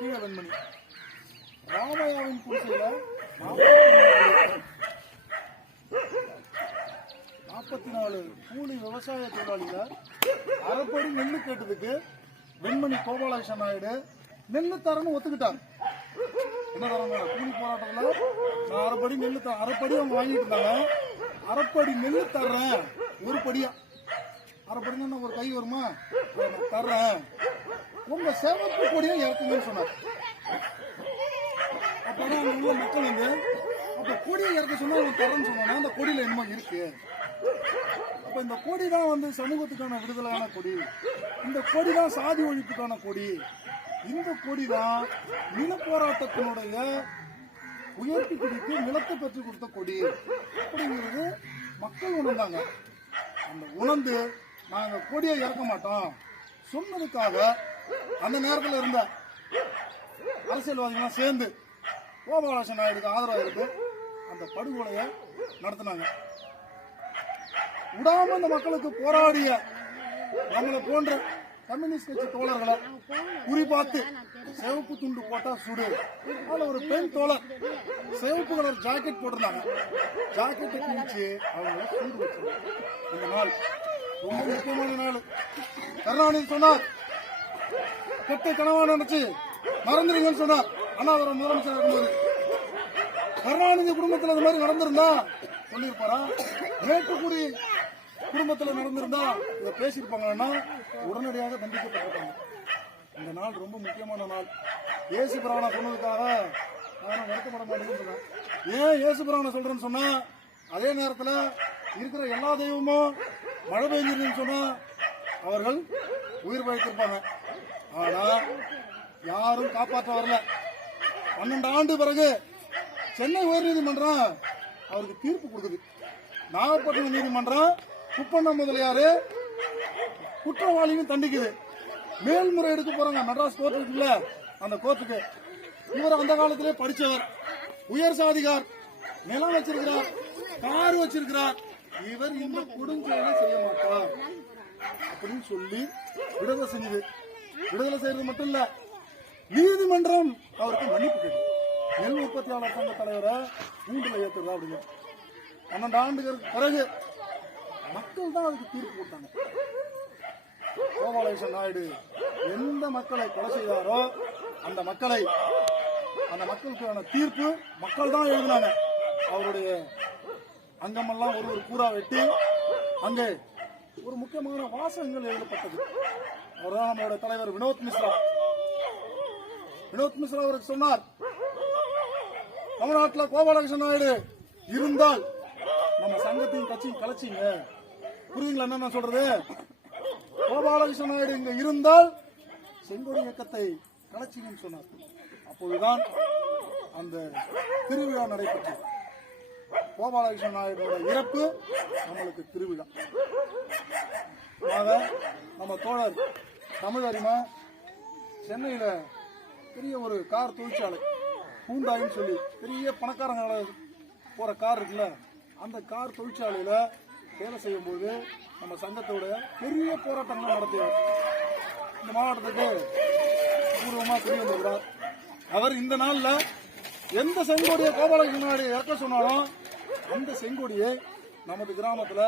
கீழே வெண்மணி ராமையாவின் குடிசையில நாற்பத்தி நாலு கூலி விவசாய தொழிலாளிக அரைப்படி நெல்லு கேட்டதுக்கு வெண்மணி கோபாலகிருஷ்ணன் நாயுடு நெல்லு தரணும் ஒத்துக்கிட்டாங்க என்ன தரங்க? கூலி போராட்டத்தில் நான் அரைப்படி நெல்லு த அரைப்படி அவங்க வாங்கிட்டு இருந்தாங்க. அரைப்படி நெல்லு தர்றேன். ஒரு படியா. அரைப்படினா என்ன? ஒரு கை வருமா? தர்றேன். உங்க சேவப்பு கொடியும் இறக்குங்கன்னு சொன்னார். அப்பதான் அங்க மக்கள் வந்து அப்ப கொடியை இறக்க சொன்னா அவன் தரேன்னு சொன்னாங்க அந்த கொடியில என்னமா இருக்கு. அப்ப இந்த கொடி தான் வந்து சமூகத்துக்கான விடுதலையான கொடி. இந்த கொடி தான் சாதி ஒழிப்புக்கான கொடி. இந்த கொடி தான் நில உயர்த்தி குடிக்கு நிலத்தை பெற்றுக் கொடுத்த கொடி. அப்படிங்கிறது மக்கள் உணர்ந்தாங்க. அந்த உணர்ந்து நாங்க கொடியை இறக்க மாட்டோம். சொன்னதுக்காக அந்த நேரத்தில் இருந்த அரசியல்வாதிகள்லாம் சேர்ந்து கோபாலகிருஷ்ண நாயுடுக்கு ஆதரவாக இருந்து அந்த படுகொலையை நடத்தினாங்க. விடாம இந்த மக்களுக்கு போராடிய நம்மளை போன்ற கம்யூனிஸ்ட் கட்சி தோழர்களை குறிபார்த்து சிவப்பு துண்டு போட்டா சுடு. அதுல ஒரு பெண் தோழர் சிவப்பு கலர் ஜாக்கெட் போட்டிருந்தாங்க. ஜாக்கெட்டை கிழிச்சு அவங்கள சூடு வச்சிருந்தாங்க. இந்த நாள் ரொம்ப முக்கியமான நாள். கருணாநிதி சொன்னார் கெட்ட கனவா நினைச்சு மறந்துடுங்கன்னு சொன்னார் அண்ணாதுரை முதலமைச்சர் இருக்கும்போது கருணாநிதி குடும்பத்தில் இது மாதிரி நடந்திருந்தா சொல்லியிருப்பாரா? மேட்டுக்குடி குடும்பத்தில் நடந்திருந்தா இதை பேசியிருப்பாங்கன்னா உடனடியாக தண்டிக்கப்பட்டிருப்பாங்க. இந்த நாள் ரொம்ப முக்கியமான நாள். ஏசு பிராணா சொன்னதுக்காக நான் வருத்தப்பட மாட்டேன்னு சொன்னேன். ஏன் ஏசு பிராணா சொல்றேன்னு சொன்னா அதே நேரத்தில் இருக்கிற எல்லா தெய்வமும் மழை பெய்ஞ்சிருந்துன்னு சொன்னா அவர்கள் உயிர் பழைத்திருப்பாங்க ஆனா யாரும் காப்பாற்ற வரல. பன்னெண்டு ஆண்டு பிறகு சென்னை உயர்நீதிமன்றம் அவருக்கு தீர்ப்பு கொடுக்குது. நாகப்பட்டினம் நீதிமன்றம் குப்பண்ண முதலியாரு குற்றவாளியும் தண்டிக்குது. மேல்முறையீடுக்கு போறாங்க மெட்ராஸ் கோர்ட் இருக்குல்ல அந்த கோர்ட்டுக்கு இவர் அந்த காலத்திலே படிச்சவர். உயர் சாதிகார் நிலம் வச்சிருக்கிறார் கார் வச்சிருக்கிறார். இவர் இந்த கொடுஞ்செயலை செய்ய மாட்டார் அப்படின்னு சொல்லி விடுதலை செஞ்சது. விடுதலை செய்யறது மட்டும் இல்ல நீதிமன்றம் அவருக்கு மன்னிப்பு கேட்டு நெல் உற்பத்தியாளர் சங்க தலைவரை கூண்டுல ஏற்றுறதா அப்படின்னு பன்னெண்டு ஆண்டுகளுக்கு பிறகு மக்கள் தான் அதுக்கு தீர்ப்பு கொடுத்தாங்க. கோபாலகிருஷ்ணன் நாயுடு எந்த மக்களை கொலை செய்தாரோ அந்த மக்களை அந்த மக்களுக்கான தீர்ப்பு மக்கள் தான் எழுதினாங்க. அவருடைய அங்கமெல்லாம் ஒரு ஒரு கூறா வெட்டி அங்கே ஒரு முக்கியமான வாசகங்கள் எழுதப்பட்டது. அவர்தான் நம்மளோட தலைவர் வினோத் மிஸ்ரா. வினோத் மிஸ்ரா அவருக்கு சொன்னார் தமிழ்நாட்டில் கோபாலகிருஷ்ணன் நாயுடு இருந்தால் நம்ம சங்கத்தையும் கட்சியும் கலைச்சிங்க. புரியுங்களா என்ன நான் சொல்றது? கோபாலகிருஷ்ணன் நாயுடு இங்க இருந்தால் செங்கோடி இயக்கத்தை கலைச்சிங்கன்னு சொன்னார். அப்போதுதான் அந்த திருவிழா நடைபெற்றது. கோபாலகிருஷ்ணன் நாயுடோட இறப்பு நம்மளுக்கு திருவிழா. நம்ம தோழர் தமிழ் அரிமா சென்னையில பெரிய ஒரு கார் தொழிற்சாலை பூண்டாயின்னு சொல்லி பெரிய பணக்காரங்க போற கார் இருக்குல்ல அந்த கார் தொழிற்சாலையில வேலை செய்யும் போது நம்ம சங்கத்தோட பெரிய போராட்டங்கள் நடத்தியார் இந்த மாவட்டத்துக்கு பூர்வமா தெரிய வந்திருக்கிறார். அவர் இந்த நாள்ல எந்த செங்கோடியை கோபாலகிருஷ்ணனுடைய இறக்க சொன்னாலும் அந்த செங்கோடியை நமது கிராமத்துல